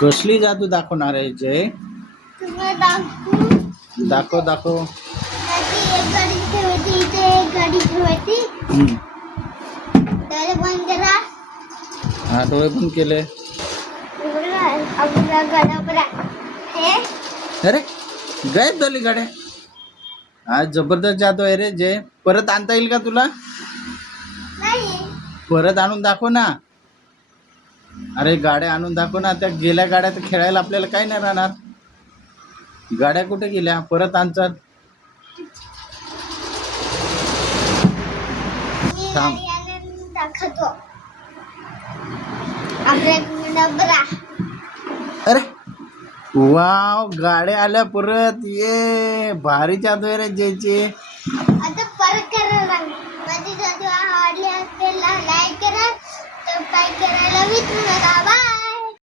कसली जादू दाखवणार आहे जय? दाखव दाखव. एक गाडी ठेवायची इथे, एक गाडी ठेवायची. डोळे बंद करा. हा डोळे बंद केले. आपला गाडा बरा हे. अरे गायब झाली गाड्या. आज जबरदस्त जादू आहे रे जय. परत आणता येईल का तुला? नाही. परत आणून दाखव ना. अरे गाड्या आणून दाखव ना. त्या गेल्या गाड्या तर खेळायला आपल्याला काही नाही राहणार. गाड्या कुठे गेल्या? परत आणतात. थांब. दाखवतो आपल्या डबरा. अरे वाव गाड्या आल्या परत. ये भारी जादू आहे रे जयची. आता परत करायला लागेल. माझी जादू आवडली असेल लाईक करा, सबस्क्राईब करायला विसरू नका. बाय.